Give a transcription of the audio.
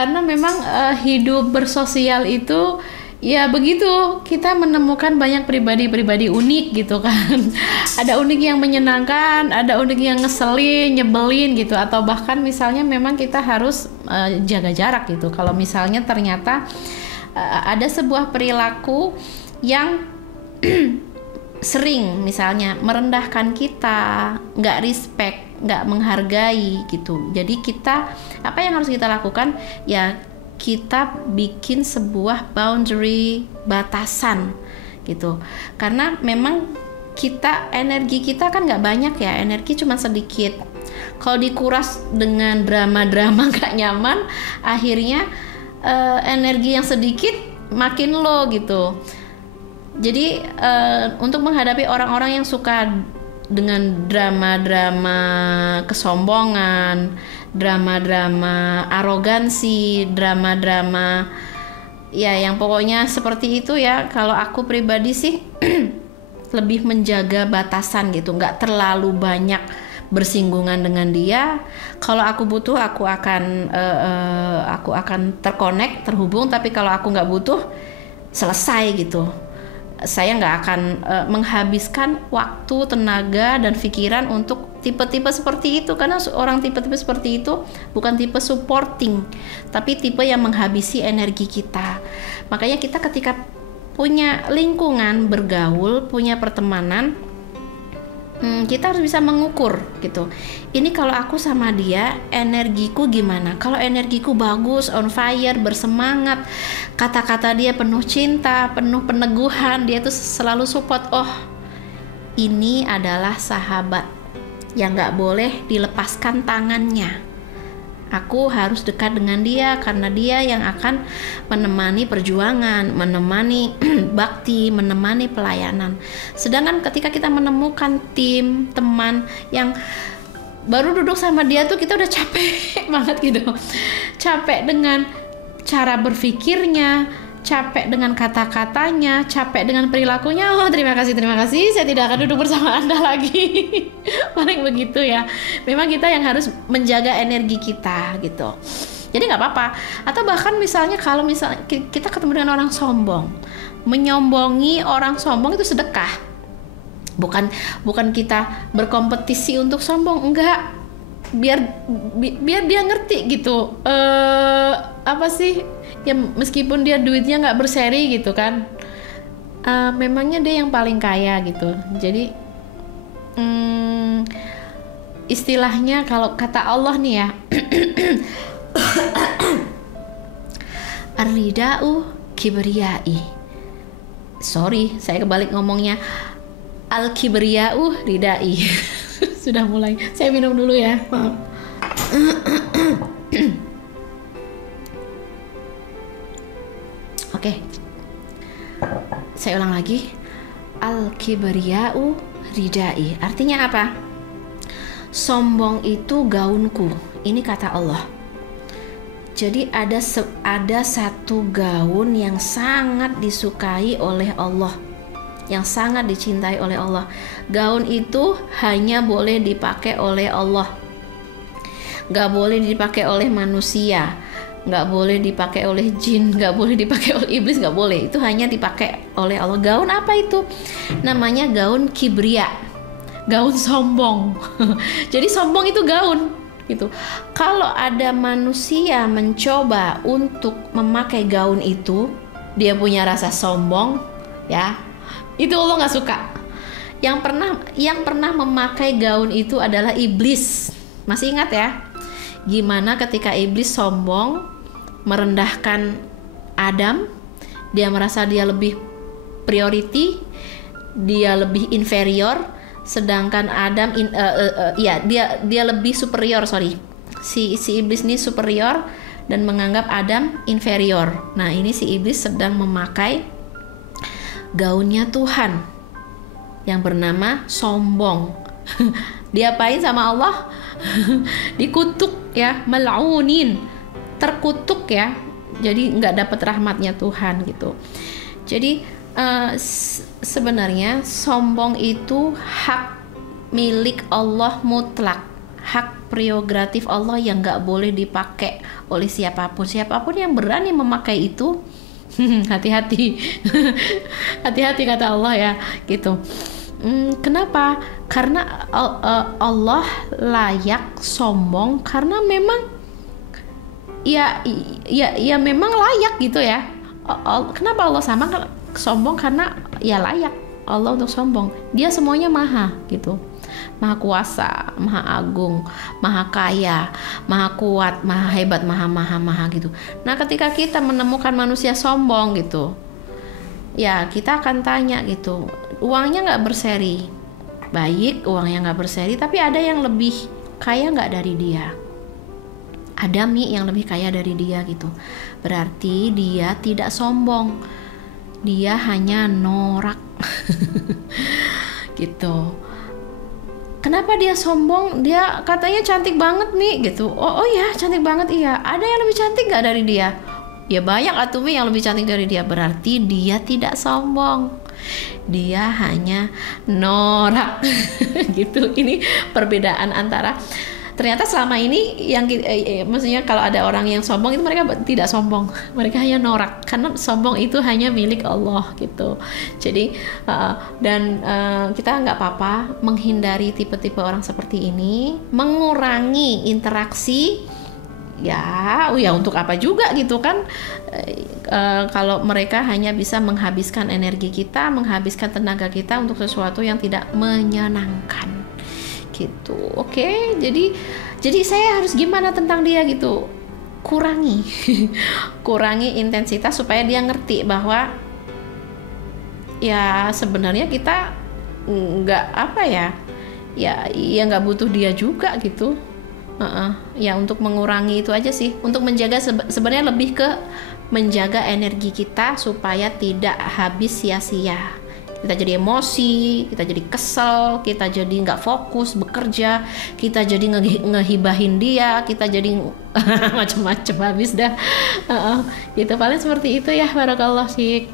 Karena memang hidup bersosial itu ya begitu, kita menemukan banyak pribadi-pribadi unik gitu kan. Ada unik yang menyenangkan, ada unik yang ngeselin, nyebelin gitu, atau bahkan misalnya memang kita harus jaga jarak gitu. Kalau misalnya ternyata ada sebuah perilaku yang sering misalnya merendahkan kita, nggak respect, nggak menghargai gitu. Jadi kita, apa yang harus kita lakukan? Ya kita bikin sebuah boundary, batasan gitu. Karena memang kita, energi kita kan nggak banyak ya, energi cuma sedikit. Kalau dikuras dengan drama-drama nggak nyaman, akhirnya energi yang sedikit makin low gitu. Jadi untuk menghadapi orang-orang yang suka dengan drama-drama kesombongan, drama-drama arogansi, drama-drama ya yang pokoknya seperti itu ya, kalau aku pribadi sih lebih menjaga batasan gitu, nggak terlalu banyak bersinggungan dengan dia. Kalau aku butuh, aku akan terkonek, terhubung. Tapi kalau aku nggak butuh, selesai gitu. Saya nggak akan menghabiskan waktu, tenaga, dan pikiran untuk tipe-tipe seperti itu. Karena orang tipe-tipe seperti itu bukan tipe supporting, tapi tipe yang menghabisi energi kita. Makanya kita ketika punya lingkungan bergaul, punya pertemanan, kita harus bisa mengukur gitu. Ini kalau aku sama dia, energiku gimana? Kalau energiku bagus, on fire, bersemangat, kata-kata dia penuh cinta, penuh peneguhan, dia tuh selalu support. Oh, ini adalah sahabat yang gak boleh dilepaskan tangannya. Aku harus dekat dengan dia karena dia yang akan menemani perjuangan, menemani bakti, menemani pelayanan. Sedangkan ketika kita menemukan tim, teman yang baru duduk sama dia tuh kita udah capek banget gitu. Capek dengan cara berpikirnya, capek dengan kata-katanya, capek dengan perilakunya. Oh, terima kasih, saya tidak akan duduk bersama Anda lagi. Paling begitu ya. Memang kita yang harus menjaga energi kita gitu. Jadi nggak apa-apa. Atau bahkan misalnya kalau misalnya kita ketemu dengan orang sombong, menyombongi orang sombong itu sedekah. Bukan kita berkompetisi untuk sombong, enggak. Biar dia ngerti gitu. Apa sih? Ya meskipun dia duitnya nggak berseri gitu kan, memangnya dia yang paling kaya gitu. Jadi istilahnya kalau kata Allah nih ya, ar-rida'u kibriyai. Sorry, saya kebalik ngomongnya. Al-kibriya'u ridai. Sudah mulai. Saya minum dulu ya, maaf. Oke, saya ulang lagi. Al-kibriya'u ridai. Artinya apa? Sombong itu gaunku. Ini kata Allah. Jadi ada satu gaun yang sangat disukai oleh Allah, yang sangat dicintai oleh Allah. Gaun itu hanya boleh dipakai oleh Allah, gak boleh dipakai oleh manusia, gak boleh dipakai oleh jin, gak boleh dipakai oleh iblis, gak boleh. Itu hanya dipakai oleh Allah. Gaun apa itu? Namanya gaun kibria, gaun sombong. Jadi sombong itu gaun gitu. Kalau ada manusia mencoba untuk memakai gaun itu, dia punya rasa sombong ya, itu Allah nggak suka. Yang pernah memakai gaun itu adalah iblis. Masih ingat ya? Gimana ketika iblis sombong, merendahkan Adam, dia merasa dia lebih priority, dia lebih inferior, sedangkan Adam dia lebih superior, si iblis ini superior dan menganggap Adam inferior. Nah, ini si iblis sedang memakai gaunnya Tuhan yang bernama sombong. Diapain sama Allah? Dikutuk ya, mal'unin, terkutuk ya. Jadi nggak dapat rahmatnya Tuhan gitu. Jadi sebenarnya sombong itu hak milik Allah mutlak, hak prerogatif Allah yang nggak boleh dipakai oleh siapapun. Siapapun yang berani memakai itu, hati-hati, hati-hati kata Allah ya, gitu. Kenapa? Karena Allah layak sombong karena memang ya memang layak gitu ya. Kenapa Allah sama sombong? Karena ya layak Allah untuk sombong. Dia semuanya maha gitu. Maha kuasa, maha agung, maha kaya, maha kuat, maha hebat, maha gitu. Nah, ketika kita menemukan manusia sombong gitu, ya kita akan tanya gitu, uangnya nggak berseri, baik uangnya nggak berseri, tapi ada yang lebih kaya nggak dari dia? Ada yang lebih kaya dari dia gitu. Berarti dia tidak sombong, dia hanya norak gitu. Kenapa dia sombong? Dia katanya cantik banget nih gitu. Oh ya, cantik banget, iya. Ada yang lebih cantik gak dari dia? Ya banyak atuh yang lebih cantik dari dia. Berarti dia tidak sombong, dia hanya norak gitu. Ini perbedaan antara, ternyata selama ini yang maksudnya kalau ada orang yang sombong itu mereka tidak sombong, mereka hanya norak, karena sombong itu hanya milik Allah gitu. Jadi kita nggak apa-apa menghindari tipe-tipe orang seperti ini, mengurangi interaksi ya untuk apa juga gitu kan. Kalau mereka hanya bisa menghabiskan energi kita, menghabiskan tenaga kita untuk sesuatu yang tidak menyenangkan gitu. Oke, jadi saya harus gimana tentang dia gitu? Kurangi kurangi intensitas supaya dia ngerti bahwa ya sebenarnya kita nggak apa ya nggak butuh dia juga gitu. Ya untuk mengurangi itu aja sih, untuk menjaga sebenarnya lebih ke menjaga energi kita supaya tidak habis sia-sia. Kita jadi emosi, kita jadi kesel, kita jadi nggak fokus bekerja, kita jadi ngehibahin dia, kita jadi macam-macam habis dah. Gitu paling seperti itu ya. Barakallah sih.